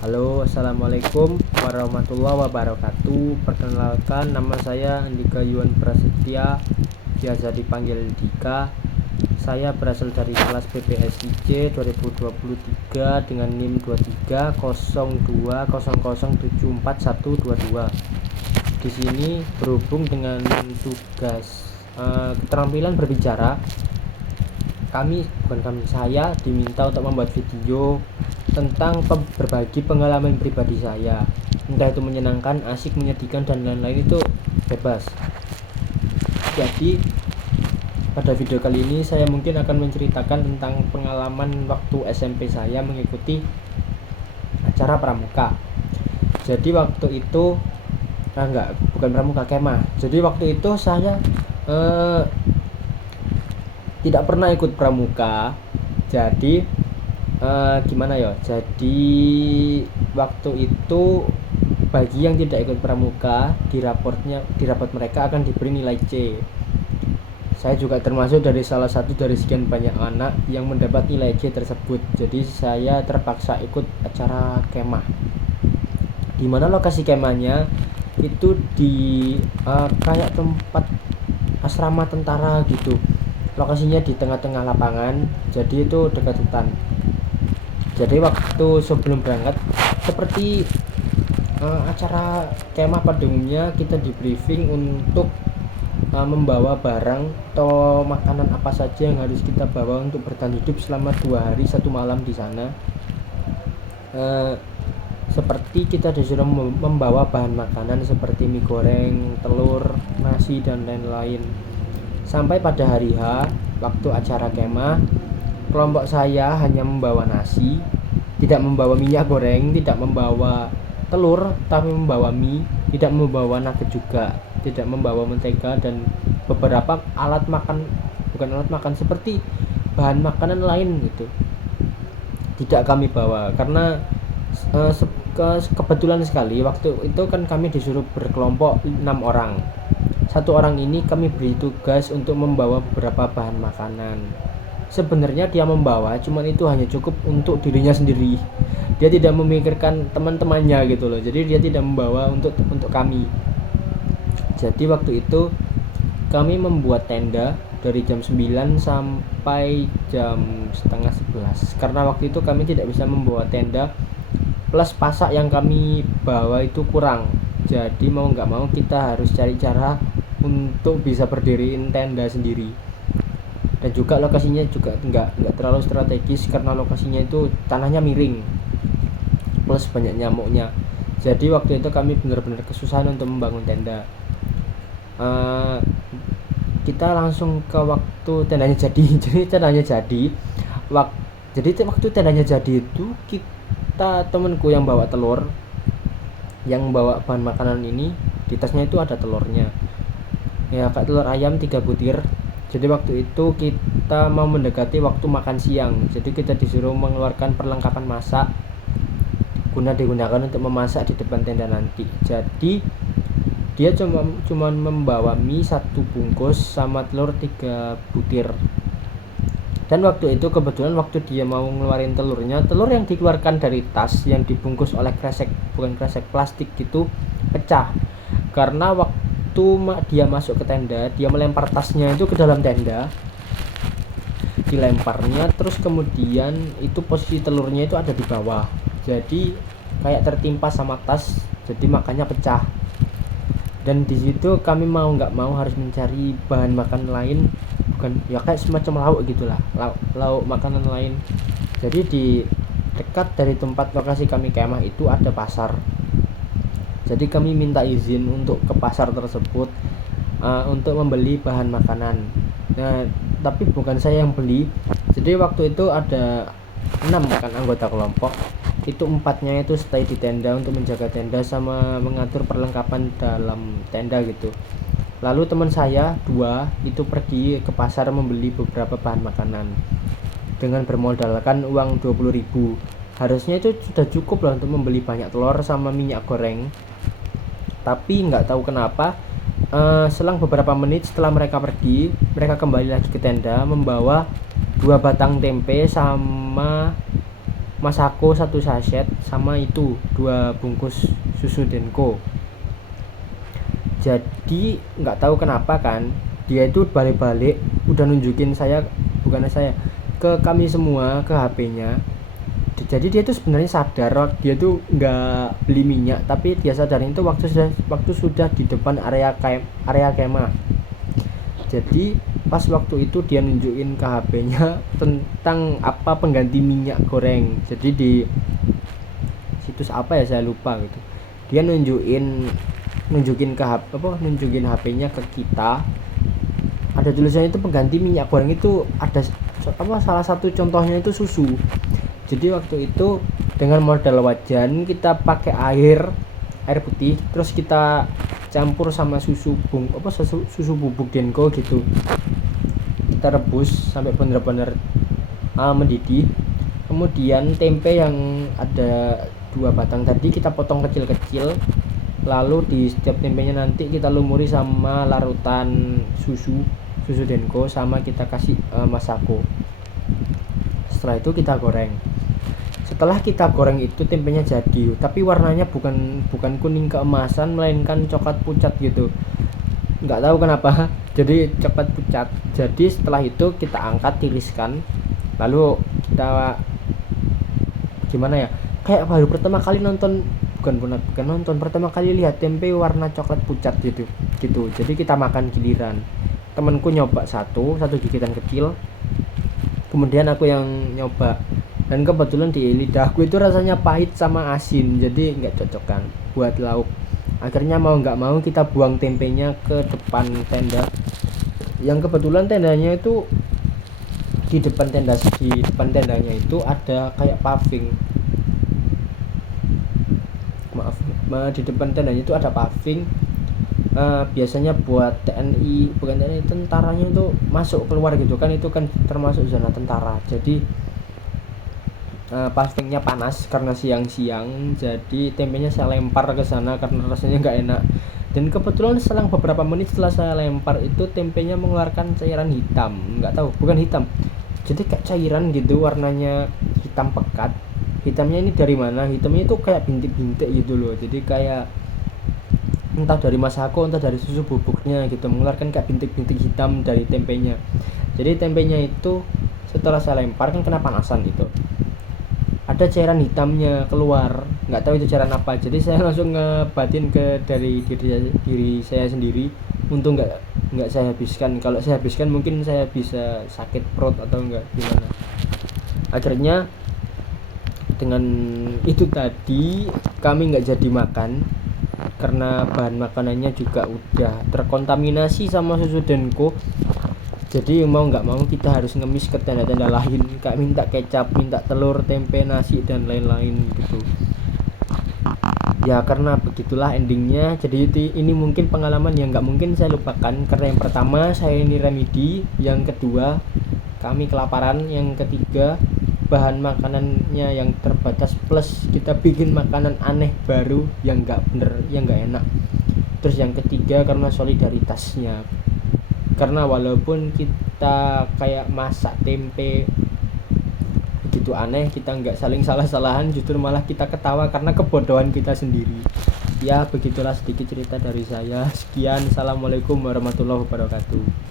Halo, assalamualaikum warahmatullahi wabarakatuh. Perkenalkan, nama saya Andika Yuwan Prasetya, biasa dipanggil Dika. Saya berasal dari kelas PPSIC 2023 dengan NIM 230200742122. Di sini berhubung dengan tugas keterampilan berbicara, saya diminta untuk membuat video tentang berbagi pengalaman pribadi saya, entah itu menyenangkan, asik, menyedihkan, dan lain-lain, itu bebas. Jadi pada video kali ini saya mungkin akan menceritakan tentang pengalaman waktu SMP saya mengikuti acara pramuka. Jadi waktu itu bukan pramuka, kemah. Jadi waktu itu saya tidak pernah ikut pramuka. Jadi gimana ya, jadi waktu itu bagi yang tidak ikut pramuka, di rapot mereka akan diberi nilai C. Saya juga termasuk dari salah satu dari sekian banyak anak yang mendapat nilai C tersebut. Jadi saya terpaksa ikut acara kemah, dimana lokasi kemahnya itu di kayak tempat asrama tentara gitu. Lokasinya di tengah-tengah lapangan, jadi itu dekat hutan. Jadi waktu sebelum berangkat, seperti acara kemah pada umumnya, kita di briefing untuk membawa barang atau makanan apa saja yang harus kita bawa untuk bertahan hidup selama 2 hari 1 malam di sana. Seperti kita disuruh membawa bahan makanan seperti mie goreng, telur, nasi, dan lain-lain. Sampai pada hari H, waktu acara kemah, kelompok saya hanya membawa nasi, tidak membawa minyak goreng, tidak membawa telur, tapi membawa mie, tidak membawa nugget juga, tidak membawa mentega, dan beberapa seperti bahan makanan lain gitu, tidak kami bawa. Karena kebetulan sekali waktu itu kan kami disuruh berkelompok 6 orang. 1 orang ini kami beri tugas untuk membawa beberapa bahan makanan. Sebenarnya dia membawa, cuman itu hanya cukup untuk dirinya sendiri. Dia tidak memikirkan teman-temannya gitu loh. Jadi dia tidak membawa untuk kami. Jadi waktu itu kami membuat tenda dari jam 9 sampai jam setengah 11. Karena waktu itu kami tidak bisa membawa tenda, plus pasak yang kami bawa itu kurang. Jadi mau nggak mau kita harus cari cara untuk bisa berdiriin tenda sendiri. Dan juga lokasinya juga nggak terlalu strategis, karena lokasinya itu tanahnya miring plus banyak nyamuknya. Jadi waktu itu kami benar-benar kesusahan untuk membangun tenda. Kita langsung ke waktu tendanya jadi. Waktu tendanya jadi itu, kita, temanku yang bawa telur, yang bawa bahan makanan ini, di tasnya itu ada telurnya ya, kayak telur ayam 3 butir. Jadi waktu itu kita mau mendekati waktu makan siang, jadi kita disuruh mengeluarkan perlengkapan masak guna digunakan untuk memasak di depan tenda nanti. Jadi dia cuma membawa mie 1 bungkus sama telur 3 butir. Dan waktu itu kebetulan waktu dia mau ngeluarin telurnya, telur yang dikeluarkan dari tas yang dibungkus oleh kresek plastik gitu, pecah. Karena waktu dia masuk ke tenda, dia melempar tasnya itu ke dalam tenda, dilemparnya, terus kemudian itu posisi telurnya itu ada di bawah, jadi kayak tertimpa sama tas, jadi makanya pecah. Dan di situ kami mau nggak mau harus mencari bahan makan lain, bukan ya, kayak semacam lauk gitulah, lauk makanan lain. Jadi di dekat dari tempat lokasi kami kemah itu ada pasar. Jadi kami minta izin untuk ke pasar tersebut untuk membeli bahan makanan. Nah, tapi bukan saya yang beli. Jadi waktu itu ada 6 kan anggota kelompok. Itu 4-nya itu stay di tenda untuk menjaga tenda sama mengatur perlengkapan dalam tenda gitu. Lalu teman saya 2 itu pergi ke pasar membeli beberapa bahan makanan dengan bermodalkan uang 20.000. Harusnya itu sudah cukup lah untuk membeli banyak telur sama minyak goreng. Tapi nggak tahu kenapa selang beberapa menit setelah mereka pergi, mereka kembali lagi ke tenda membawa 2 batang tempe sama Masako 1 sachet sama itu 2 bungkus susu Denko. Jadi nggak tahu kenapa kan dia itu balik-balik udah nunjukin ke kami semua, ke HP-nya. Jadi dia tuh sebenarnya sadar dia tuh nggak beli minyak, tapi dia sadarin itu waktu sudah di depan area kemah. Jadi pas waktu itu dia nunjukin ke HP-nya tentang apa pengganti minyak goreng. Jadi di situs apa ya saya lupa gitu. Dia nunjukin HP-nya ke kita. Ada tulisannya itu pengganti minyak goreng itu ada salah satu contohnya itu susu. Jadi waktu itu dengan modal wajan kita pakai air putih, terus kita campur sama susu bubuk Denko gitu. Kita rebus sampai benar-benar mendidih. Kemudian tempe yang ada 2 batang tadi kita potong kecil-kecil. Lalu di setiap tempenya nanti kita lumuri sama larutan susu Denko, sama kita kasih Masako. Setelah itu kita goreng. Setelah kita goreng itu tempenya jadi, tapi warnanya bukan kuning keemasan, melainkan coklat pucat gitu. Nggak tahu kenapa, jadi coklat pucat. Jadi setelah itu kita angkat, tiriskan, lalu kita gimana ya? Kayak baru pertama kali nonton, bukan nonton, pertama kali lihat tempe warna coklat pucat gitu. Jadi kita makan giliran. Temanku nyoba satu gigitan kecil. Kemudian aku yang nyoba. Dan kebetulan di lidahku itu rasanya pahit sama asin, jadi nggak cocok kan buat lauk. Akhirnya mau nggak mau kita buang tempenya ke depan tenda. Yang kebetulan tendanya itu di depan tendanya itu ada kayak paving. Di depan tendanya itu ada paving. Biasanya buat TNI, bukan TNI, tentaranya itu masuk keluar gitu kan, itu kan termasuk zona tentara. Jadi pavingnya panas karena siang-siang, jadi tempenya saya lempar ke sana karena rasanya nggak enak. Dan kebetulan selang beberapa menit setelah saya lempar itu tempenya mengeluarkan cairan hitam, nggak tahu, bukan hitam, jadi kayak cairan gitu, warnanya hitam pekat. Hitamnya ini dari mana? Hitamnya itu kayak bintik-bintik gitu loh, jadi kayak entah dari Masako entah dari susu bubuknya gitu, mengeluarkan kayak bintik-bintik hitam dari tempenya. Jadi tempenya itu setelah saya lempar kan kena panasan gitu, ada cairan hitamnya keluar, nggak tahu itu cairan apa. Jadi saya langsung ngebatin dari diri saya sendiri untuk nggak saya habiskan. Kalau saya habiskan mungkin saya bisa sakit perut atau nggak gimana. Akhirnya dengan itu tadi kami nggak jadi makan karena bahan makanannya juga udah terkontaminasi sama susu Denko. Jadi mau nggak mau kita harus ngemis ke tenda-tenda lain, kayak minta kecap, minta telur, tempe, nasi, dan lain-lain gitu. Ya karena begitulah endingnya. Jadi ini mungkin pengalaman yang nggak mungkin saya lupakan, karena yang pertama saya ini remedi, yang kedua kami kelaparan, yang ketiga bahan makanannya yang terbatas, plus kita bikin makanan aneh baru yang nggak bener, yang nggak enak. Terus yang ketiga karena solidaritasnya, karena walaupun kita kayak masak tempe gitu aneh, kita nggak saling salah-salahan, justru malah kita ketawa karena kebodohan kita sendiri. Ya begitulah sedikit cerita dari saya. Sekian, assalamualaikum warahmatullahi wabarakatuh.